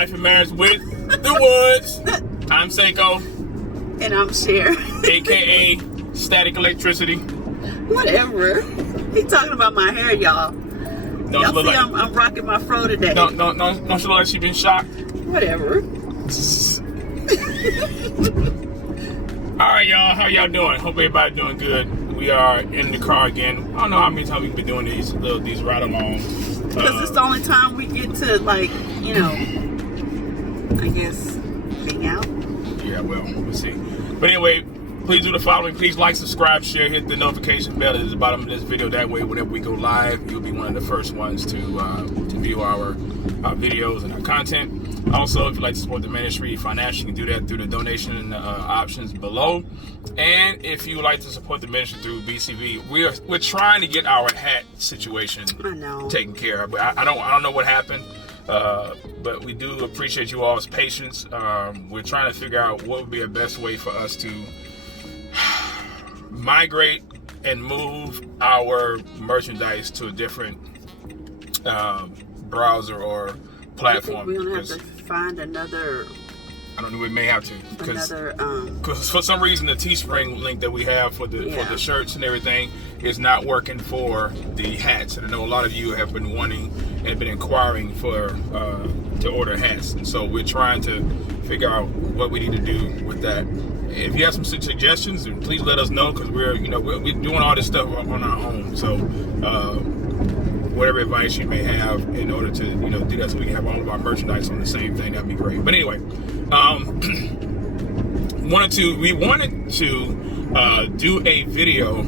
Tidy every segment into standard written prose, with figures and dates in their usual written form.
Life and Marriage with the Woods. I'm Saiko. And I'm Cher. AKA Static Electricity. Whatever. He talking about my hair, y'all. Y'all see I'm rocking my fro today. Don't she look like she been shocked? Whatever. Alright, y'all. How y'all doing? Hope everybody doing good. We are in the car again. I don't know how many times we've been doing these ride-alongs. Because it's the only time we get to, like, you know, I guess, hang out. Yeah, well, we'll see. But anyway, please do the following. Please like, subscribe, share, hit the notification bell at the bottom of this video. That way, whenever we go live, you'll be one of the first ones to view our videos and our content. Also, if you'd like to support the ministry financially, you can do that through the donation options below. And if you would like to support the ministry through BCV, we're trying to get our hat situation taken care of. I don't know what happened. But we do appreciate you all's patience. We're trying to figure out what would be the best way for us to migrate and move our merchandise to a different browser or platform. We're gonna have to find another. I don't know. We may have to because for some reason the Teespring link that we have for the shirts and everything is not working for the hats. And I know a lot of you have been wanting and been inquiring for to order hats, and so we're trying to figure out what we need to do with that. If you have some suggestions, please let us know, because we're doing all this stuff on our own. So whatever advice you may have in order to do that, so we can have all of our merchandise on the same thing, that'd be great. But anyway, we wanted to do a video.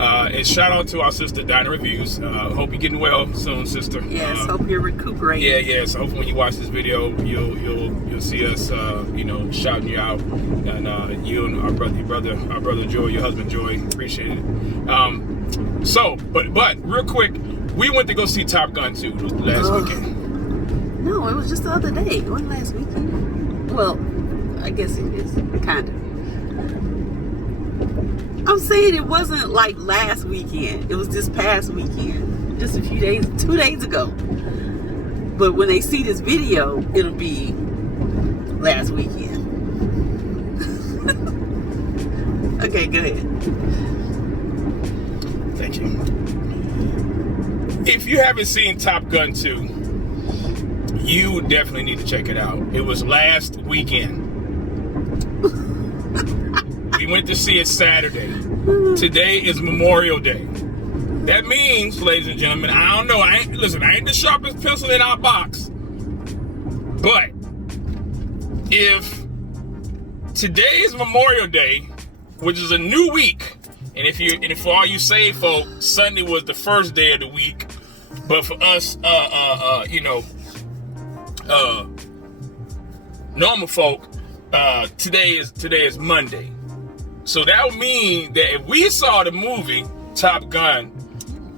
And shout out to our sister Dinah Reviews. Hope you're getting well soon, sister. Yes, hope you're recuperating. Yeah. So hopefully when you watch this video, you'll see us, shouting you out, and you and our brother Joy, your husband Joy, appreciate it. So, but real quick, we went to go see Top Gun 2 last weekend. No, it was just the other day. It wasn't last weekend. Well, I guess it is kind of. I'm saying it wasn't like last weekend. It was this past weekend. Just a few days, 2 days ago. But when they see this video, it'll be last weekend. Okay, go ahead. Thank you. If you haven't seen Top Gun 2, you definitely need to check it out. It was last weekend. We went to see it Saturday. Today is Memorial Day. That means, ladies and gentlemen, I don't know. I ain't the sharpest pencil in our box. But if today is Memorial Day, which is a new week, and for all you saved folk, Sunday was the first day of the week. But for us, normal folk, today is Monday. So that would mean that if we saw the movie Top Gun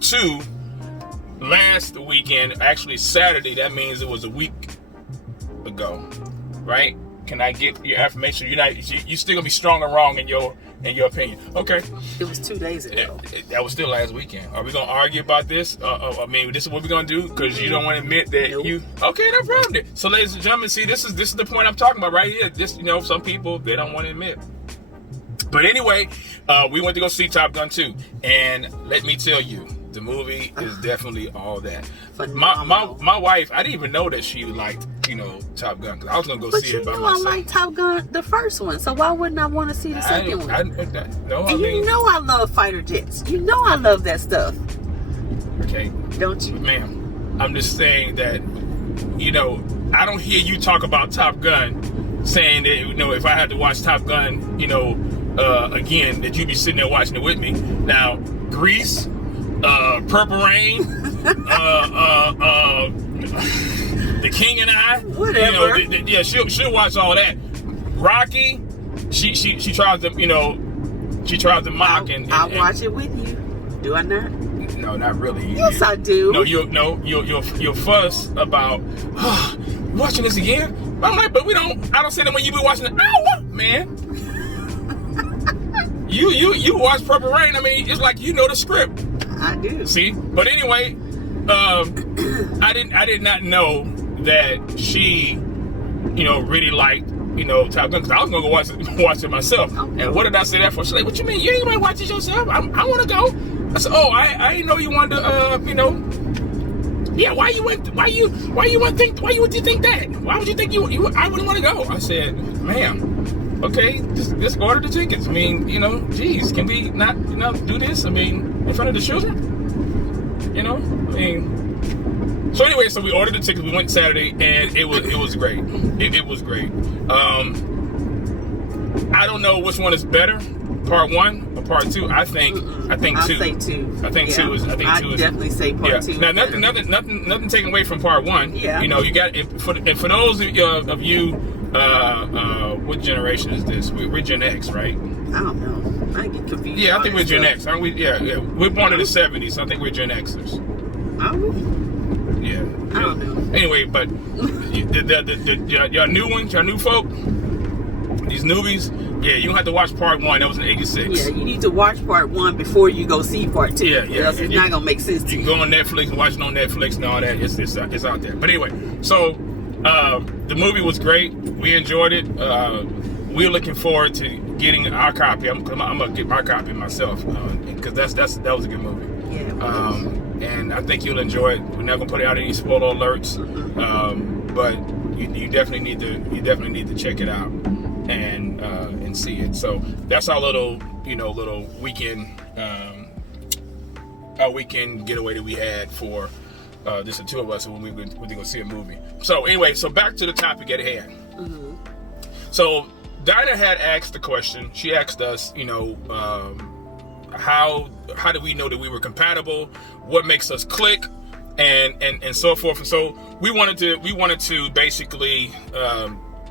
2 last weekend, actually Saturday, that means it was a week ago, right? Can I get your affirmation? You're still gonna be strong and wrong in your opinion. Okay. It was 2 days ago. That was still last weekend. Are we gonna argue about this? I mean, this is what we're gonna do, because you don't want to admit that you. Okay, no problem. Then. So, ladies and gentlemen, see, this is the point I'm talking about right here. This, some people, they don't want to admit. But anyway, we went to go see Top Gun 2, and let me tell you, the movie is definitely all that. My wife, I didn't even know that she liked, Top Gun, because I was gonna go see it by myself. I like Top Gun, the first one, so why wouldn't I want to see the second one? I love fighter jets. You know I love that stuff. Okay, don't you, ma'am? I'm just saying that, I don't hear you talk about Top Gun saying that, if I had to watch Top Gun, again, that you'd be sitting there watching it with me. Now, Grease, Purple Rain, The King and I, whatever. She'll watch all that. Rocky, she tries to mock I'll watch it with you. Do I not? No, not really. Yes, I do. No, you'll fuss about watching this again. I'm like, but I don't say that when you be watching it. Ow, man. You watch Purple Rain. I mean, it's like the script. I do. See, but anyway, I did not know that she really liked, Top Gun, because I was gonna go watch it myself. And what did I say that for? She's like, "What you mean? You ain't gonna watch it yourself? I want to go." I said, "Oh, I didn't know you wanted to, yeah. Why you would you think that? Why would you think I wouldn't want to go?" I said, "Ma'am, okay, just order the tickets. I mean, geez, can we not, do this? I mean, in front of the children? So anyway, so we ordered the tickets. We went Saturday, and it was great. It was great. I don't know which one is better, part 1 or part 2. I think 2. I'll say 2. I think 2 is. I'd definitely say part 2. Now nothing taken away from part 1. Yeah. You got for those of you, what generation is this? We're Gen X, right? I don't know. I get confused. Yeah, I think we're Gen X, aren't we? Yeah. We're born in the 70s, so I think we're Gen Xers. Are we? Yeah. I don't know. Anyway, but your new ones, your new folk, these newbies, yeah, you don't have to watch part 1. That was in 86. Yeah, you need to watch part 1 before you go see part 2. Yeah. Else it's not gonna make sense to you. You can go on Netflix and watch it on Netflix and all that. It's out there. But anyway, so the movie was great. We enjoyed it. We're looking forward to getting our copy. I'm gonna get my copy myself because that was a good movie. Yeah. And I think you'll enjoy it. We're not gonna put out any spoiler alerts, but you definitely need to check it out and see it. So that's our little weekend getaway that we had for just the two of us when we went to go see a movie. So anyway, so back to the topic at hand. Mm-hmm. So Dinah had asked the question. She asked us, how do we know that we were compatible? What makes us click, and so forth. And so we wanted to basically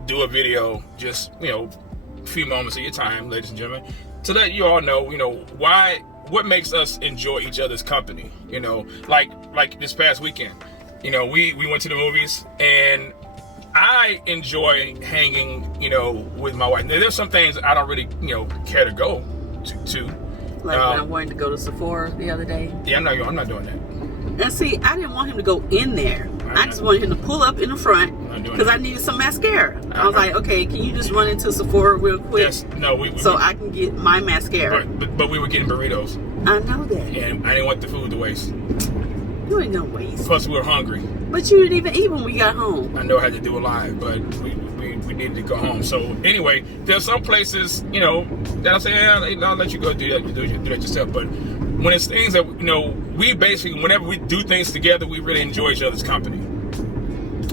do a video, just a few moments of your time, ladies and gentlemen, to let you all know, what makes us enjoy each other's company. Like this past weekend, we went to the movies, and I enjoy hanging, with my wife. Now, there's some things I don't really, care to go to. Like when I wanted to go to Sephora the other day. Yeah, I'm not doing that. And see, I didn't want him to go in there. I just wanted him to pull up in the front because I needed some mascara. I was like, okay, can you just run into Sephora real quick? Yes, no, I can get my mascara. But we were getting burritos. I know that. And I didn't want the food to waste. You ain't no waste. Plus, we were hungry. But you didn't even eat when we got home. I know I had to do it live, but we needed to go home. So anyway, there's some places, that I'll say, I'll let you go do that yourself. But when it's things that, we basically, whenever we do things together, we really enjoy each other's company.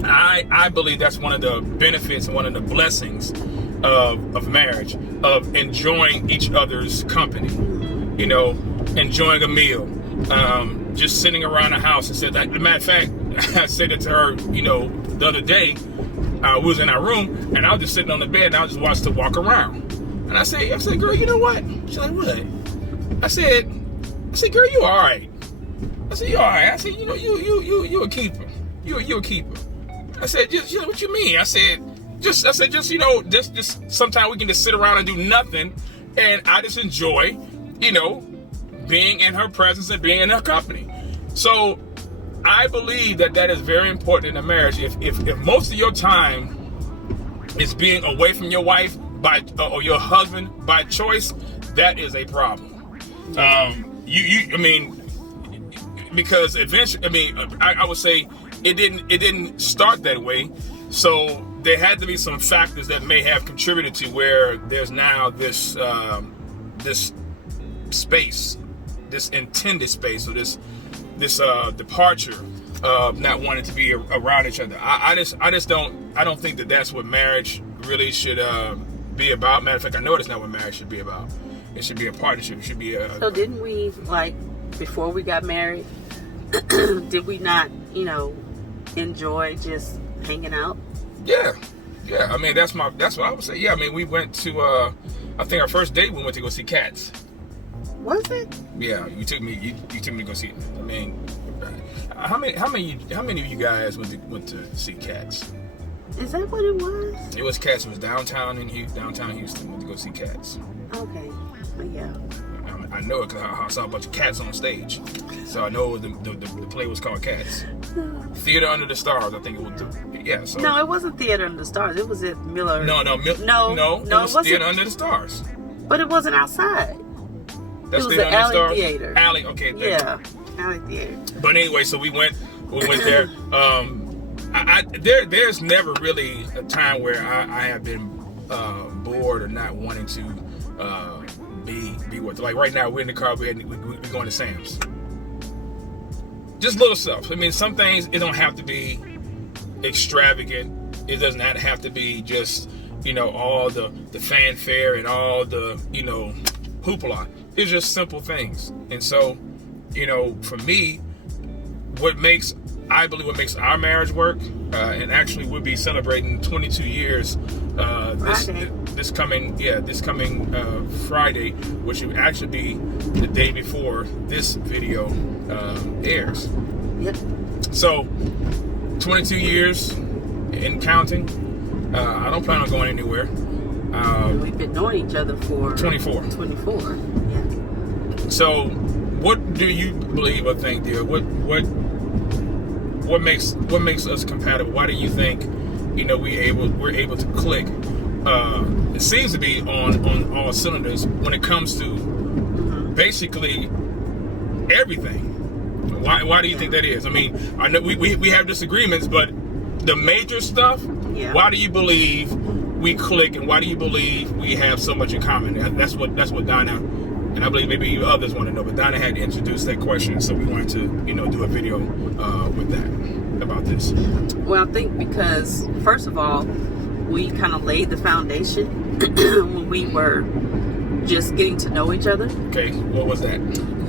I believe that's one of the benefits and one of the blessings of marriage, of enjoying each other's company. Enjoying a meal, just sitting around the house. And said that. As a matter of fact, I said it to her, the other day. We was in our room, and I was just sitting on the bed, and I just watched her walk around. And I said, girl, you know what? She's like, what? I said, girl, you all right. I said, you all right. I said, you a keeper. You a keeper. I said, just, what you mean? I said, just sometimes we can just sit around and do nothing, and I just enjoy, being in her presence and being in her company. So I believe that is very important in a marriage. If most of your time is being away from your wife or your husband by choice, that is a problem. Because eventually, I would say it didn't start that way. So there had to be some factors that may have contributed to where there's now this space, this intended space, or this departure of not wanting to be around each other. I don't think that that's what marriage really should be about. Matter of fact, I know that's not what marriage should be about. It should be a partnership. It should be a. So didn't we, before we got married, did we not, enjoy just hanging out? Yeah. I mean, that's what I would say. Yeah, I mean, we went to I think our first date we went to go see Cats. Was it? Yeah, you took me to go see it. I mean, how many of you guys went to see Cats? Is that what it was? It was Cats. It was downtown Houston. Went to go see Cats. Okay. Yeah. I know it because I saw a bunch of cats on stage. So I know the play was called Cats. Theater Under the Stars, I think it was. Yeah. So. No, it wasn't Theater Under the Stars. It was at Miller. No. No, It was Theater Under the Stars. But it wasn't outside. That's it was Theater Under the Alley Stars. Theater. Alley. Okay. Yeah, Alley Theater. But anyway, so we went there. There's never really a time where I have been bored or not wanting to be with. Like right now, we're in the car. We're going to Sam's. Just little stuff. I mean, some things it don't have to be extravagant. It doesn't have to be just all the fanfare and all the hoopla. It's just simple things. And so for me, I believe what makes our marriage work, and actually we'll be celebrating 22 years this coming Friday, which will actually be the day before this video airs. Yep. So 22 years and counting. I don't plan on going anywhere. We've been knowing each other for 24. 24. Yeah. So, what do you believe or think, dear? What makes us compatible? Why do you think we're able to click? It seems to be on all cylinders when it comes to basically everything. Why do you think that is? I mean, I know we have disagreements, but the major stuff. Yeah. Why do you believe we click, and why do you believe we have so much in common? That's what Donna, and I believe maybe others want to know, but Donna had to introduce that question, so we wanted to do a video with that about this. Well, I think because first of all, we kind of laid the foundation when we were just getting to know each other. Okay, what was that?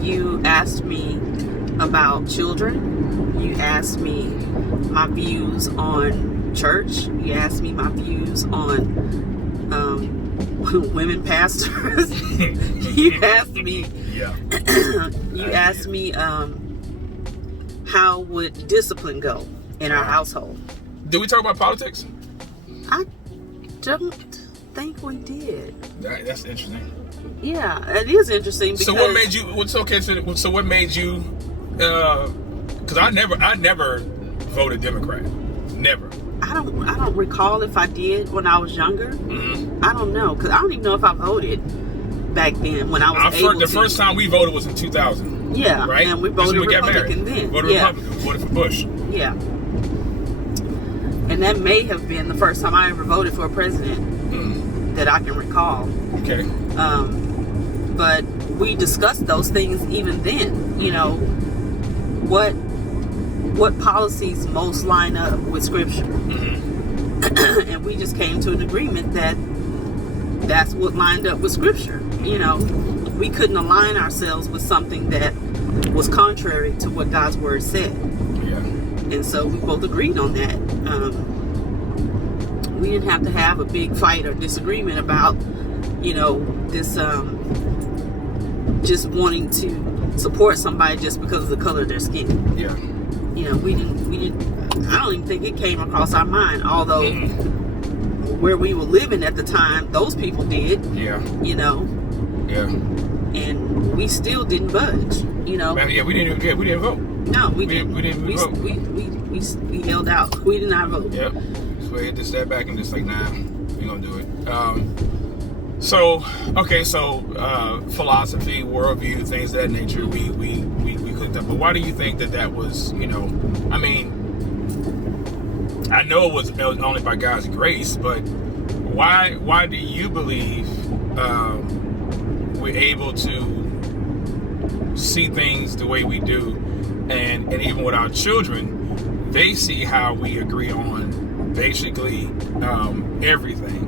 You asked me about children. You asked me my views on church. You asked me my views on women pastors. You asked me. Yeah. You asked me how would discipline go in our household. Did we talk about politics? I don't think we did. That's interesting. Yeah, it is interesting. Because so what made you? What's okay? So what made you? Because I never voted Democrat. Never. I don't recall if I did when I was younger. Mm-hmm. I don't know, because I don't even know if I voted back then when I was able the to. first time we voted was in 2000. Yeah, right. And we voted Republican then. Voted Republican. Voted for Bush. Yeah. And that may have been the first time I ever voted for a president that I can recall. Okay. But we discussed those things even then. What policies most line up with Scripture. Mm-hmm. And we just came to an agreement that that's what lined up with Scripture. We couldn't align ourselves with something that was contrary to what God's Word said. Yeah. And so we both agreed on that. We didn't have to have a big fight or disagreement about, this just wanting to support somebody just because of the color of their skin. Yeah. We didn't, I don't even think it came across our mind, although where we were living at the time, those people did. Yeah. Yeah. And we still didn't budge, Yeah, we didn't vote. No, we didn't vote. We held out. We did not vote. Yep. So we had to step back and just like, nah, we're gonna do it. So philosophy, worldview, things of that nature, we clicked up. But why do you think that was, I mean, I know it was only by God's grace, but why do you believe we're able to see things the way we do, and even with our children, they see how we agree on basically everything.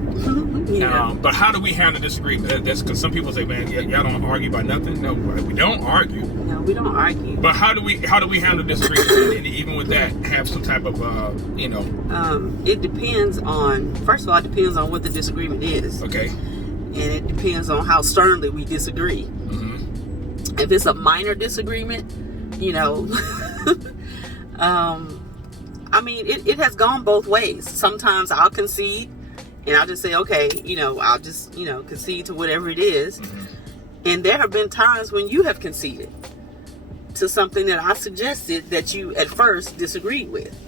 Yeah. But how do we handle disagreement? That's because some people say, "Man, y'all don't argue about nothing." No, we don't argue. No, we don't argue. But how do we handle disagreement, and even with that, have some type of It depends on. First of all, it depends on what the disagreement is. Okay. And it depends on how sternly we disagree. Mm-hmm. If it's a minor disagreement, I mean, it has gone both ways. Sometimes I'll concede, and I'll just say, okay, I'll just, concede to whatever it is. Mm-hmm. And there have been times when you have conceded to something that I suggested that you at first disagreed with.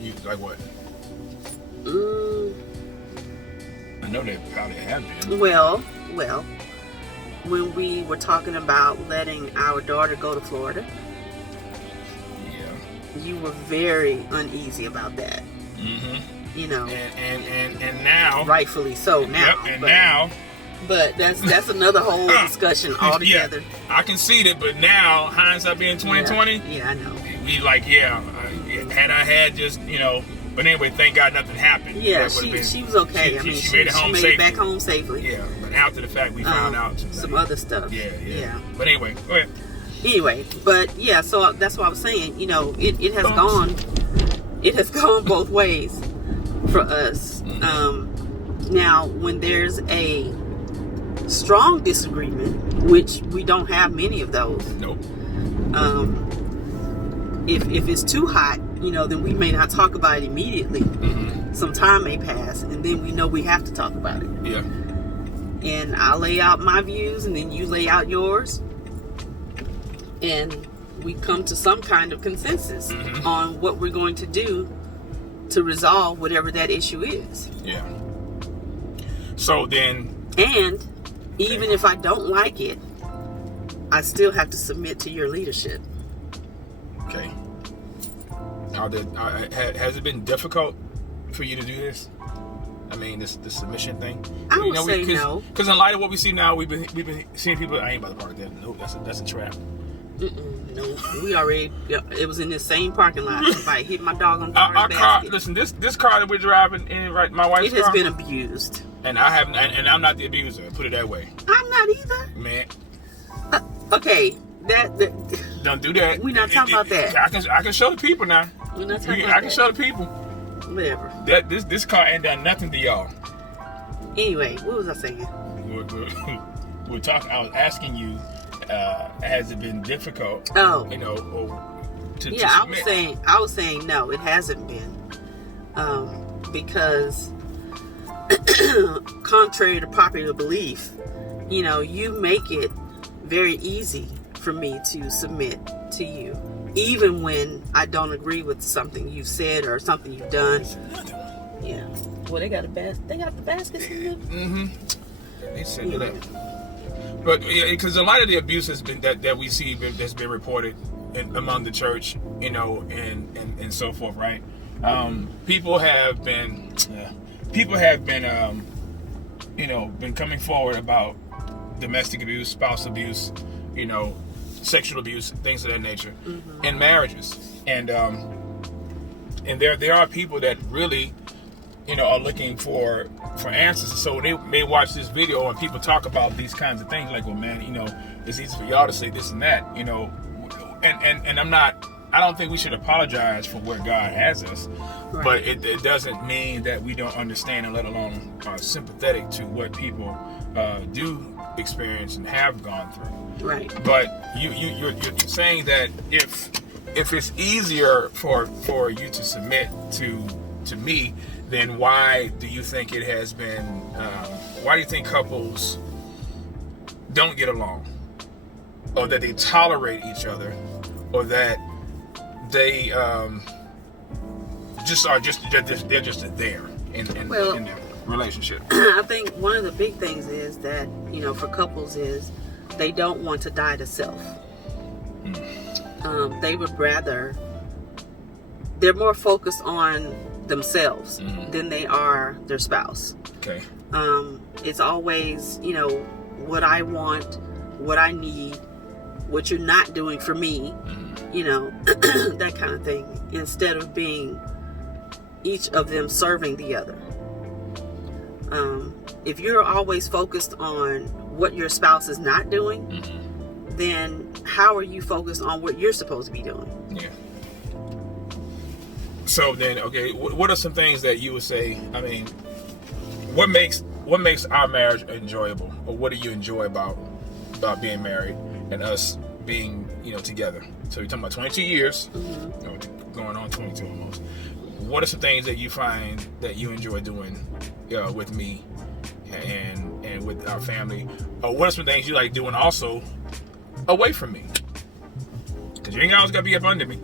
You like what? I know they probably have been. Well, when we were talking about letting our daughter go to Florida, yeah, you were very uneasy about that. Mm-hmm. You know, and now, rightfully so now. Yep, now. But that's another whole discussion altogether. Yeah, I conceded, but now hindsight being 2020. Yeah, I know. We like, had I had just, but anyway, thank God nothing happened. Yeah, she was okay. She made it back home safely. Yeah, but after the fact, we found out some other stuff. Yeah. But anyway, go ahead. Anyway, but yeah, so that's what I was saying. It has gone both ways for us. Mm-hmm. Now, when there's a strong disagreement, which we don't have many of those. Nope. If it's too hot, then we may not talk about it immediately. Mm-hmm. Some time may pass, and then we know we have to talk about it. Yeah. And I'll lay out my views, and then you lay out yours, and we come to some kind of consensus on what we're going to do to resolve whatever that issue is. Yeah. So then... And even if I don't like it, I still have to submit to your leadership. Okay. Has it been difficult for you to do this? I mean, this submission thing. I would say no. Because in light of what we see now, we've been seeing people. I ain't about to park there. Nope, that's a trap. No, we already. It was in this same parking lot. Somebody hit my dog on the our car. Listen, this car that we're driving in, right? My wife's car. It has been abused. And I haven't. And I'm not the abuser. Put it that way. I'm not either. Man. Okay. That don't do that. We're not talking about that. I can show the people now. We're not talking about that. I can show the people. Whatever. This car ain't done nothing to y'all. Anyway, what was I saying? We're talking. I was asking you, has it been difficult? Oh, to submit? I was saying no, it hasn't been, because contrary to popular belief, you make it very easy for me to submit to you, even when I don't agree with something you've said or something you've done. Yeah. Well, they got the baskets in there. Mm-hmm. They said that. But yeah, because a lot of the abuse has been that we see that's been reported among the church, and so forth, right? People have been been coming forward about domestic abuse, spouse abuse, sexual abuse, things of that nature, in marriages, and there are people that really, are looking for answers. So they may watch this video and people talk about these kinds of things, like, well, man, it's easy for y'all to say this and that, and I don't think we should apologize for where God has us, right. But it doesn't mean that we don't understand, and let alone are sympathetic to what people do experience and have gone through. Right. But you're saying that if it's easier for you to submit to me, then why do you think it has been? Why do you think couples don't get along, or that they tolerate each other, or that they they're just there in their relationship? I think one of the big things is that for couples is they don't want to die to self. They would rather, they're more focused on themselves than they are their spouse. Okay. It's always what I want, what I need, what you're not doing for me, that kind of thing, instead of being each of them serving the other. If you're always focused on what your spouse is not doing, then how are you focused on what you're supposed to be doing? Yeah. So then, okay, what are some things that you would say? I mean, what makes our marriage enjoyable, or what do you enjoy about being married and us being together? So you're talking about 22 years, going on 22 almost. What are some things that you find that you enjoy doing with me, and with our family? Or what are some things you like doing also away from me? Because you ain't always got to be up under me.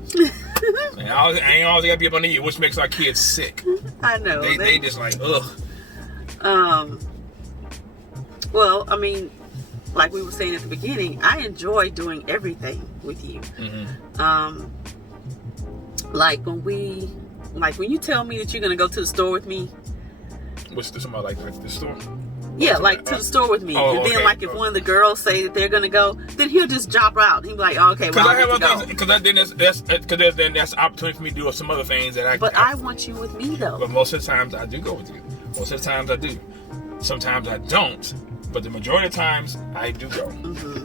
I ain't always got to be up under you, which makes our kids sick. I know. They just like, ugh. Well, I mean, like we were saying at the beginning, I enjoy doing everything with you. Mm-hmm. Like when you tell me that you're gonna go to the store with me. What's somebody like the store? Yeah, like to the store with me. Oh, and then, okay. like, if one of the girls say that they're gonna go, then he'll just drop out. He'll be like, oh, "Okay, well, I have to go." Because then that's an opportunity for me to do some other things that I. But I want you with me though. But most of the times I do go with you. Most of the times I do. Sometimes I don't. But the majority of the times I do go. Mm-hmm.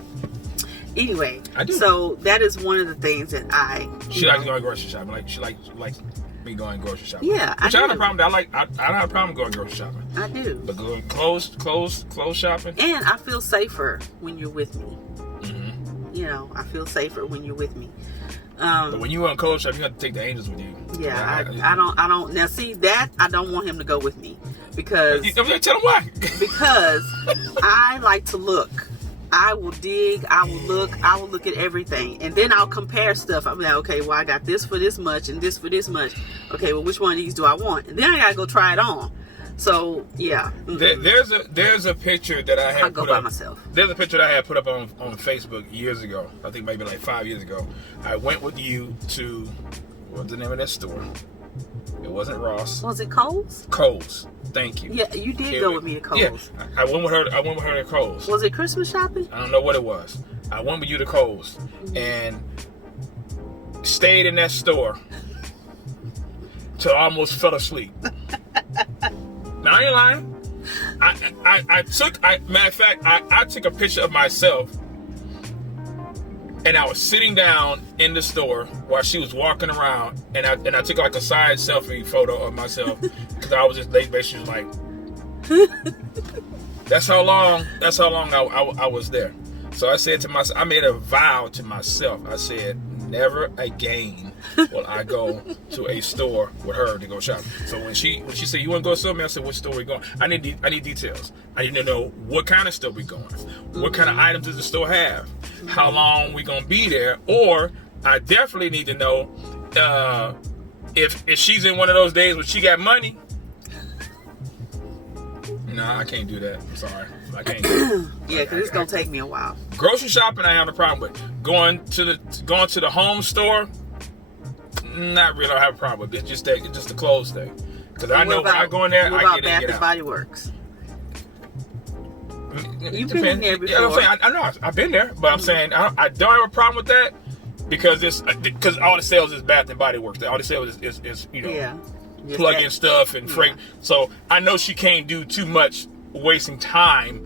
Anyway, I do. So that is one of the things that She likes going grocery shopping. Like she likes me going grocery shopping. Yeah, I don't have a problem. I don't have a problem going grocery shopping. I do. But going clothes shopping. And I feel safer when you're with me. Mm-hmm. You know, I feel safer when you're with me. But when you go on clothes shopping, you have to take the angels with you. Yeah, I don't. Now, see that I don't want him to go with me because. Tell him why. Because I like to look. I will dig, I will look at everything. And then I'll compare stuff. I'll be like, okay, well, I got this for this much and this for this much. Okay, well, which one of these do I want? And then I gotta go try it on. So, yeah. Mm-hmm. There's a picture that I had I go by myself. There's a picture that I had put up on Facebook years ago. I think maybe like 5 years ago. I went with you to, what's the name of that store? It wasn't Ross. Was it Kohl's? Kohl's. Thank you. Yeah, you did go with me to Kohl's. Yeah, I went with her to Kohl's. Was it Christmas shopping? I don't know what it was. I went with you to Kohl's and stayed in that store till I almost fell asleep. Now I ain't lying. I took a picture of myself, and I was sitting down in the store while she was walking around, and I took like a side selfie photo of myself because I was just basically she was like, that's how long I was there. So I said to myself, I made a vow to myself. I said, never again will I go to a store with her to go shopping. So when she said, you want to go somewhere? I said, what store we going? I need details. I need to know what kind of store we going. What kind of items does the store have? How long we gonna be there? Or I definitely need to know if she's in one of those days when she got money. No, I can't do that. I'm sorry. I can't do that. Yeah, because it's going to take me a while. Grocery shopping, I have a problem with. Going to the home store, not really. I don't have a problem with it. Just the clothes thing. Because I know when I go in there, I get in and get out. Body Works? You've been in there before. Yeah, I'm saying, I know. I've been there. But I'm saying I don't have a problem with that because all the sales is Bath and Body Works. All the sales is you know. Yeah. Plug-in stuff and freight. Yeah. So I know she can't do too much wasting time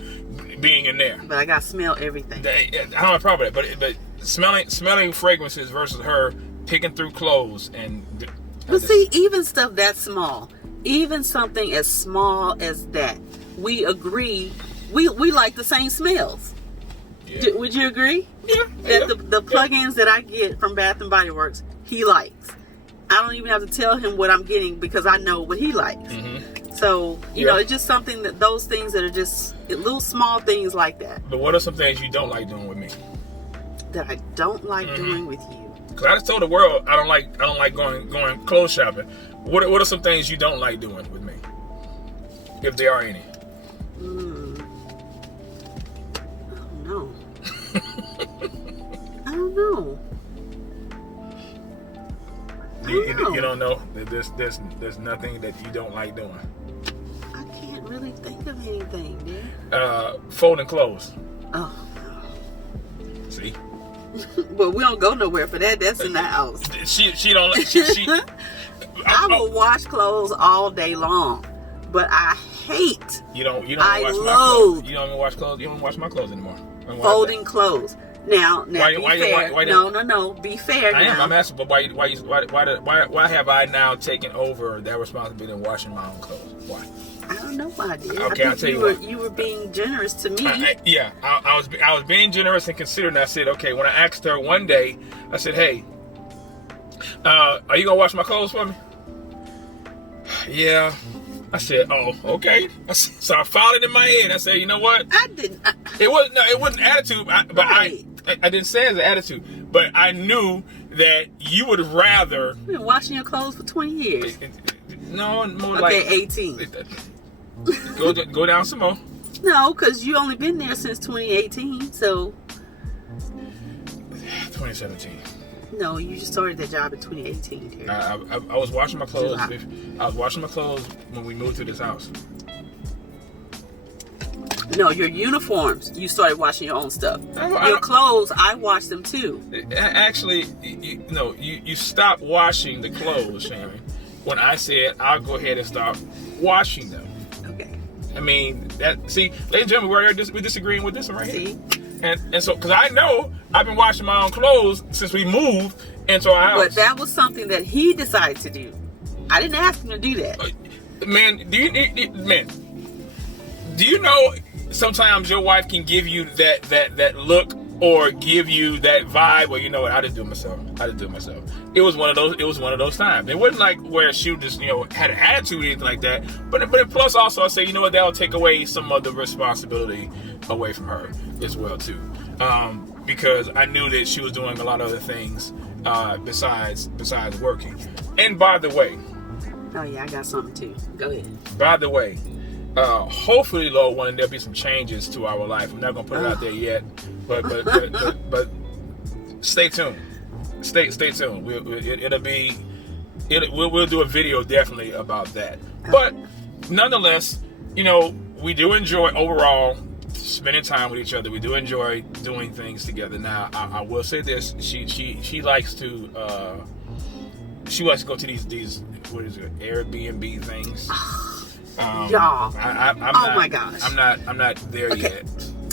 being in there. But I got to smell everything. I don't have a problem with that. But smelling fragrances versus her picking through clothes and. But see, even stuff that small, even something as small as that, we agree. We like the same smells. Yeah. Would you agree? Yeah. That the plug-ins that I get from Bath and Body Works, he likes. I don't even have to tell him what I'm getting because I know what he likes. Mm-hmm. So, you know, it's just something those things that are just little small things like that. But what are some things you don't like doing with me? That I don't like doing with you? Because I just told the world I don't like going clothes shopping. What are some things you don't like doing with me? If there are any. I don't know. I don't know. You don't know. There's nothing that you don't like doing. I can't really think of anything, dude. Folding clothes. Oh. See. But we don't go nowhere for that. That's in the house. She don't. She I will wash clothes all day long, but I hate. You don't wash my clothes. You don't even wash clothes. You don't wash my clothes anymore. Folding clothes. Now, be fair. No. Be fair. I'm asking, but why have I now taken over that responsibility of washing my own clothes? Why? I don't know why I did. Okay, I'll tell you what. You were being generous to me. I was being generous and considerate. I said, okay. When I asked her one day, I said, hey, are you gonna wash my clothes for me? Yeah. I said, oh, okay. So I filed it in my head. I said, you know what? I didn't. It wasn't attitude, but right. I didn't say it as an attitude, but I knew that you would rather. You've been washing your clothes for 20 years. No, more okay, like 18. Go down some more. No, because you only been there since 2018, so. 2017. No, you just started that job in 2018. I was washing my clothes. I was washing my clothes when we moved to this house. No, your uniforms. You started washing your own stuff. Your clothes, I washed them too. Actually, you stopped washing the clothes, Shannon, when I said I'll go ahead and start washing them. Okay. I mean, see, ladies and gentlemen, we're disagreeing with this one right here. And so, because I know I've been washing my own clothes since we moved into our house. But that was something that he decided to do. I didn't ask him to do that. Man, do you know sometimes your wife can give you that look or give you that vibe? Well, you know what? I just do it myself. It was one of those times. It wasn't like where she just had an attitude or anything like that. But plus also I say, you know what? That'll take away some of the responsibility away from her as well too, because I knew that she was doing a lot of other things besides working. And by the way, oh yeah, I got something too. Go ahead. By the way, hopefully, Lord willing, there'll be some changes to our life. I'm not gonna put it out there yet, but stay tuned. Stay tuned. We'll do a video definitely about that. But nonetheless, we do enjoy overall spending time with each other. We do enjoy doing things together. Now, I will say this: she likes to go to these what is it, Airbnb things. Y'all, my gosh, I'm not there yet.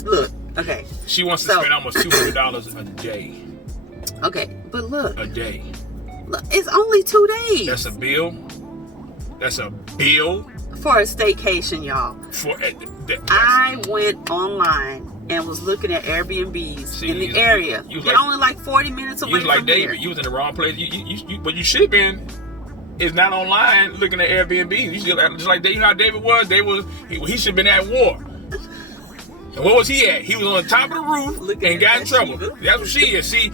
Look, okay. She wants to spend almost $200 a day. Okay, but look, a day. Look, it's only 2 days. That's a bill. For a staycation, y'all. I went online and was looking at Airbnbs in the area. They're only like 40 minutes away from here. You was like David. You was in the wrong place. What you should have been is not online looking at Airbnb. You should, just like how David was. He should have been at war. And what was he at? He was on the top of the roof and got in trouble. That's what she is. She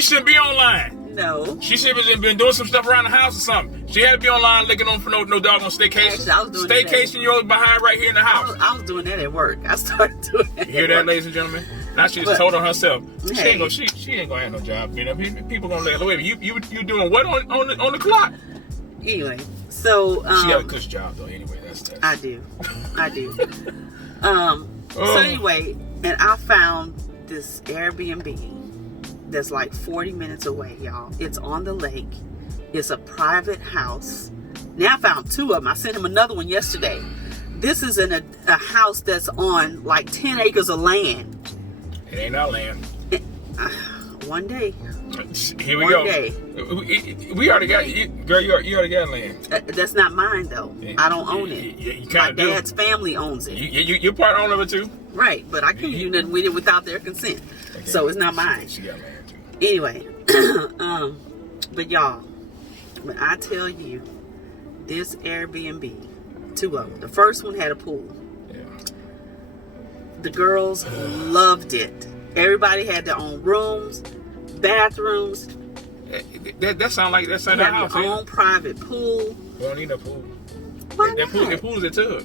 shouldn't be online. No. She should have been doing some stuff around the house or something. She had to be online looking on for no doggone staycation. Actually, I was doing staycation, you're behind right here in the house. I was doing that at work. I started doing that. You hear that, ladies and gentlemen? Now she just told on herself. She ain't gonna have no job. People gonna let her. Wait, you doing what on the clock? Anyway, so she got a cush job though. Anyway, that's. I do. So anyway, and I found this Airbnb that's like 40 minutes away, y'all. It's on the lake. It's a private house. Now I found 2 of them. I sent him another one yesterday. This is in a house that's on like 10 acres of land. It ain't our land. One day. Here we go. Day. We already got you, girl. You already got land. That's not mine though. I don't own it. You My dad's family owns it. You're part owner of it too. Right, but I can't do nothing with it without their consent. Okay. So it's not mine. She got land too. Anyway, but y'all, when I tell you this Airbnb, 2 of them. The first one had a pool. Yeah. The girls loved it. Everybody had their own rooms, bathrooms. That sound like that sound like house. Their own private pool. We don't need no pool. Why not? That pool is a tub.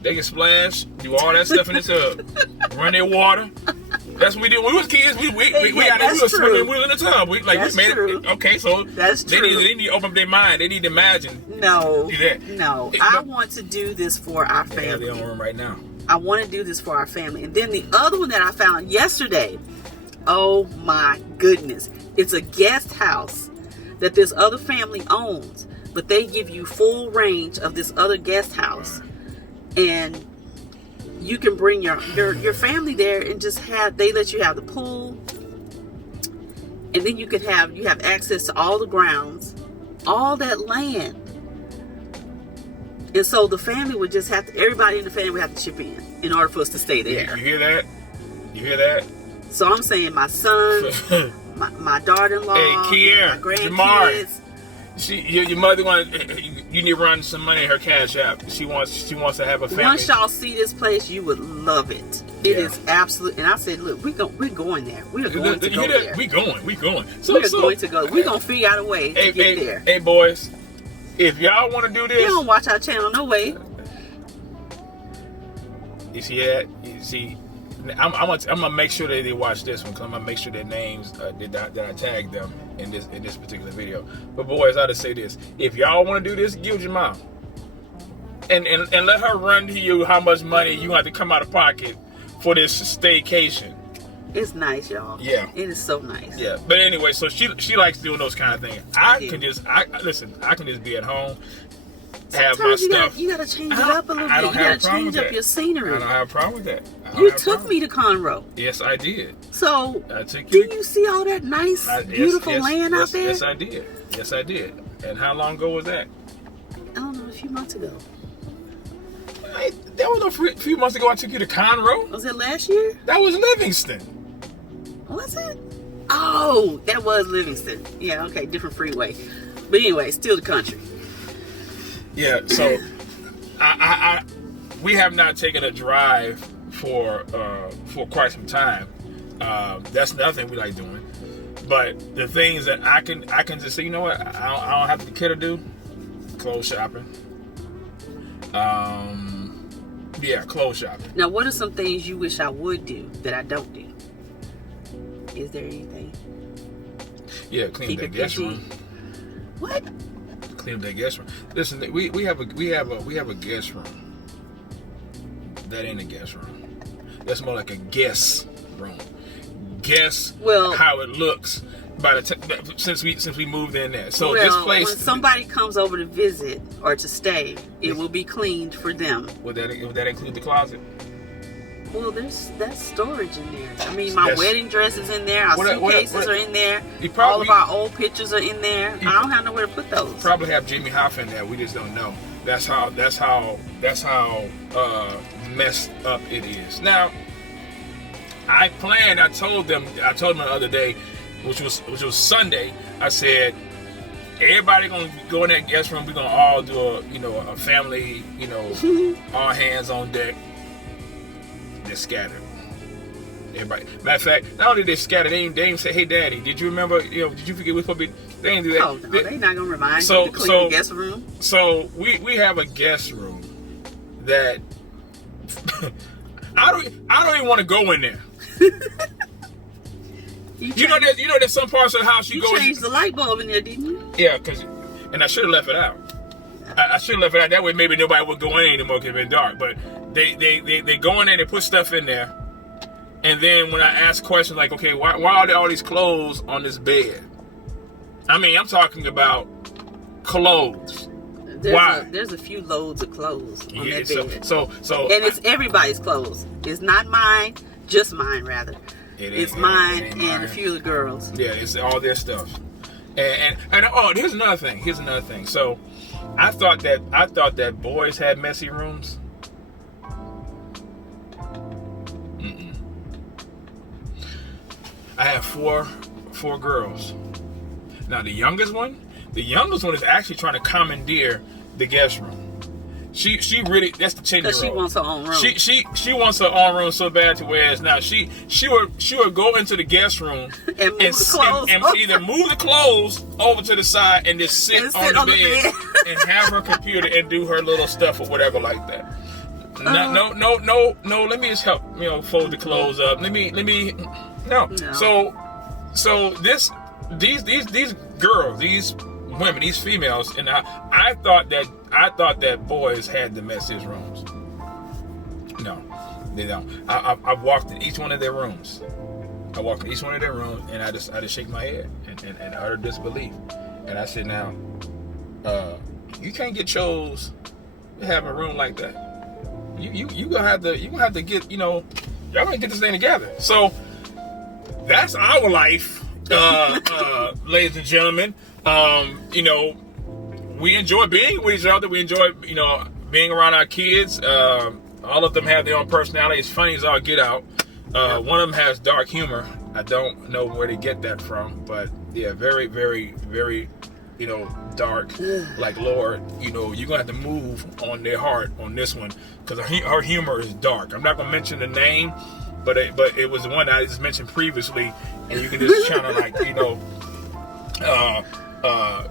They can splash, do all that stuff in the tub, run their water. That's what we did when we was kids. We was swimming. We was in the tub. We made it. Okay, so that's true. They need to open up their mind. They need to imagine. No, do that. No. I want to do this for our family. They have their own room right now. I want to do this for our family. And then the other one that I found yesterday. Oh my goodness! It's a guest house that this other family owns, but they give you full range of this other guest house, and you can bring your family there and just they let you have the pool, and then you have access to all the grounds, all that land. And so the family would just everybody in the family would have to chip in order for us to stay there. You hear that? So I'm saying my son, my daughter-in-law, hey, Kier, my grandkids, Your mother you need to run some money in her Cash App. She wants to have a family. Once y'all see this place, you would love it. It is absolute. And I said, look, we're going there. We are going to go there. We going. So, we're going to go. We're going to figure out a way to get there. Hey, boys, if y'all want to do this, you don't watch our channel, no way. You see, I'm gonna make sure that they watch this one, because I'm gonna make sure their names that I tagged them in this particular video. But boys, I just say this: if y'all want to do this, give your mom, and let her run to you how much money you have to come out of pocket for this staycation. It's nice, y'all. Yeah, it is so nice. Yeah, but anyway, so she likes doing those kind of things. I can just be at home. Have my stuff. You gotta change it up a little bit. You gotta change up your scenery. I don't have a problem with that. You took me to Conroe. Yes, I did. So, did you see all that nice, beautiful land out there? Yes, I did. Yes, I did. And how long ago was that? I don't know, a few months ago. That was a few months ago. I took you to Conroe. Was it last year? That was Livingston. Was it? Oh, that was Livingston. Yeah, okay, different freeway. But anyway, still the country. Yeah, so we have not taken a drive for quite some time. That's another thing we like doing. But the things that I can just say, you know what, I don't have to care to do. Clothes shopping. Clothes shopping. Now, what are some things you wish I would do that I don't do? Is there anything? Yeah, clean the guest room. What? Clean up that guest room. Listen, we have a guest room. That ain't a guest room. That's more like a guest room. Guess how it looks since we moved in there. So this place, when somebody comes over to visit or to stay, it will be cleaned for them. Would that include the closet? Well, that's storage in there. I mean, my wedding dress is in there. Our suitcases are in there. All of our old pictures are in there. I don't have nowhere to put those. Probably have Jimmy Hoff in there. We just don't know. That's how messed up it is. Now, I told them the other day, which was Sunday. I said, everybody gonna go in that guest room. We're gonna all do a family, all hands on deck. They're scattered. Everybody. Matter of fact, not only they scattered, they even say, "Hey, Daddy, did you remember? Did you forget we're supposed to be?" They didn't do that. Oh no, they're not gonna remind you to clean the guest room. So we have a guest room that I don't even want to go in there. You know, there's some parts of the house you go. You changed the light bulb in there, didn't you? Yeah, and I should have left it out. I should have left it out. That way, maybe nobody would go in anymore because it's been dark. But they go in there, they put stuff in there, and then when I ask questions like, okay, why are there all these clothes on this bed? I mean, I'm talking about clothes. Why? There's a few loads of clothes on that bed. So and it's everybody's clothes. It's not mine, just mine rather. It's mine and a few of the girls. Yeah, it's all their stuff. And here's another thing. So I thought that boys had messy rooms. I have four girls. Now the youngest one is actually trying to commandeer the guest room. She really, that's the 10-year-old. Because she wants her own room. She wants her own room so bad to where now she would go into the guest room and either move the clothes over to the side and just sit on the bed and have her computer and do her little stuff or whatever like that. No. Let me just help. Fold the clothes up. Let me. No. So these girls, these women, these females, and I thought that boys had the messiest rooms. No, they don't. I've walked in each one of their rooms. And I just shake my head and utter disbelief. And I said, now, you can't get chose to have a room like that. You gonna have to get, y'all gonna get this thing together. So that's our life, ladies and gentlemen. We enjoy being with each other. We enjoy, being around our kids. All of them have their own personality. It's funny as all get out. One of them has dark humor. I don't know where to get that from, but yeah, very, very, very dark. Like, Lord, you're going to have to move on their heart on this one, because her humor is dark. I'm not going to mention the name, but it was the one I just mentioned previously, and you can just kind of like,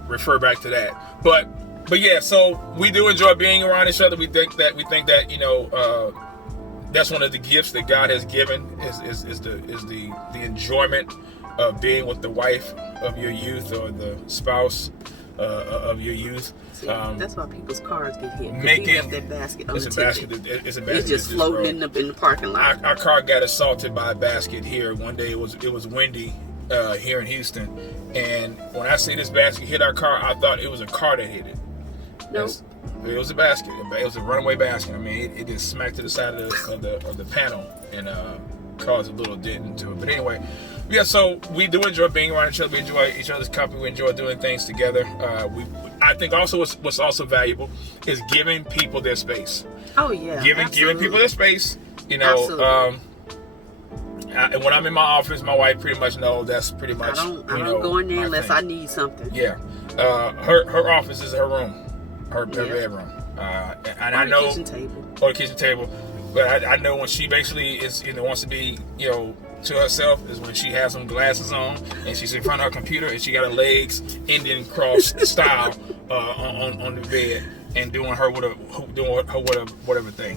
refer back to that. But yeah, so we do enjoy being around each other. We think that that's one of the gifts that God has given is the enjoyment of being with the wife of your youth, or the spouse of your youth. See, that's why people's cars get hit. Making that basket on it's the a basket. ticket. It's a basket. It's just floating in the parking lot. Our car got assaulted by a basket here one day. It was windy here in Houston, and when I see this basket hit our car, I thought it was a car that hit it. Nope. It was a basket. It was a runaway basket. I mean, it just smacked to the side of the panel and caused a little dent into it. But anyway, yeah. So we do enjoy being around each other. We enjoy each other's company. We enjoy doing things together. I think also what's also valuable is giving people their space. Oh yeah. Giving people their space. Absolutely. And when I'm in my office, my wife pretty much knows that's pretty much. I don't go in there unless I need something. Yeah. Her office is her room. Her bedroom, and I know, kitchen table. Or the kitchen table, but I know when she basically is, wants to be, to herself, is when she has some glasses on and she's in front of her computer and she got her legs Indian cross style on the bed and doing her whatever thing,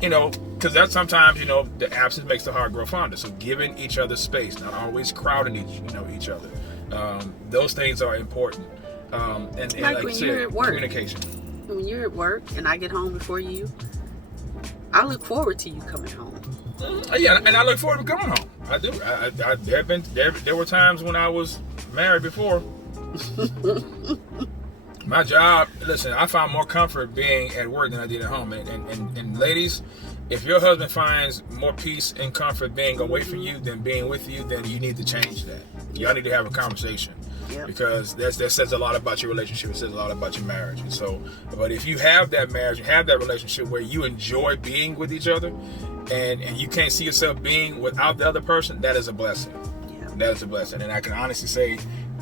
because that's sometimes the absence makes the heart grow fonder. So giving each other space, not always crowding each other, those things are important. And like when you're at work, communication. When you're at work and I get home before you, I look forward to you coming home. Yeah, and I look forward to coming home. I do. There were times when I was married before. My job, listen, I found more comfort being at work than I did at home. And ladies, if your husband finds more peace and comfort being away from you than being with you, then you need to change that. Y'all need to have a conversation. Yep. Because that says a lot about your relationship. It says a lot about your marriage. And so, but if you have that marriage, you have that relationship where you enjoy being with each other, and you can't see yourself being without the other person, that is a blessing. Yeah. That is a blessing. And I can honestly say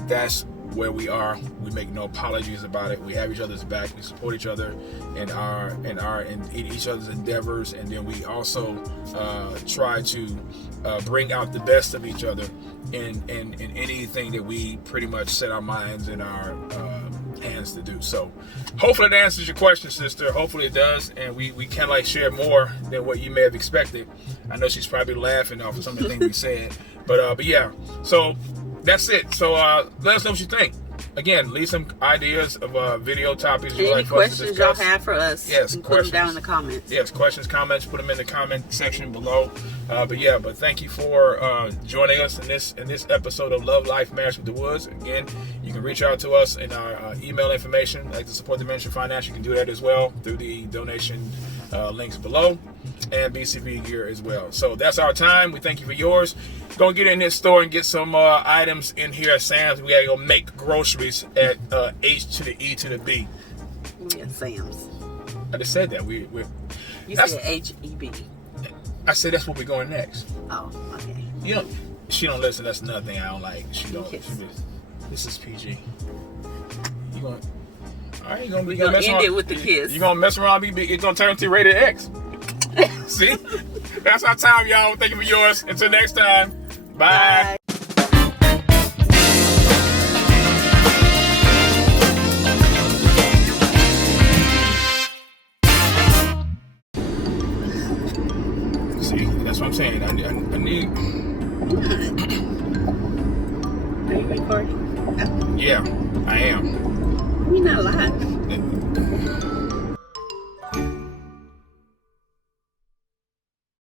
that's where we are. We make no apologies about it. We have each other's back. We support each other in each other's endeavors, and then we also try to bring out the best of each other in anything that we pretty much set our minds and our hands to do. So hopefully that answers your question, sister. Hopefully it does, and we can share more than what you may have expected. I know she's probably laughing off of some of the things we said, but yeah. So that's it. So let us know what you think. Again, leave some ideas of video topics you'd like for us to discuss. Any questions y'all have for us, yes, put them down in the comments. Yes, questions, comments, put them in the comment section below. But thank you for joining us in this episode of Love, Life, Marriage with the Woods. Again, you can reach out to us in our email information. Like to support the ministry financially, you can do that as well through the donation links below, and BCB gear as well. So that's our time. We thank you for yours. Go get in this store and get some items in here at Sam's. We gotta go make groceries at H to the E to the B. We at Sam's. I just said that. You said H-E-B. I said that's where we're going next. Oh, okay. She don't listen. That's another thing I don't like. This is PG. All right, you're gonna mess end around. It with the kiss. You're gonna mess around. It's gonna turn into rated X. See? That's our time, y'all. Thank you for yours. Until next time. Bye. See, that's what I'm saying. I need. Are you recording? Yeah, I am.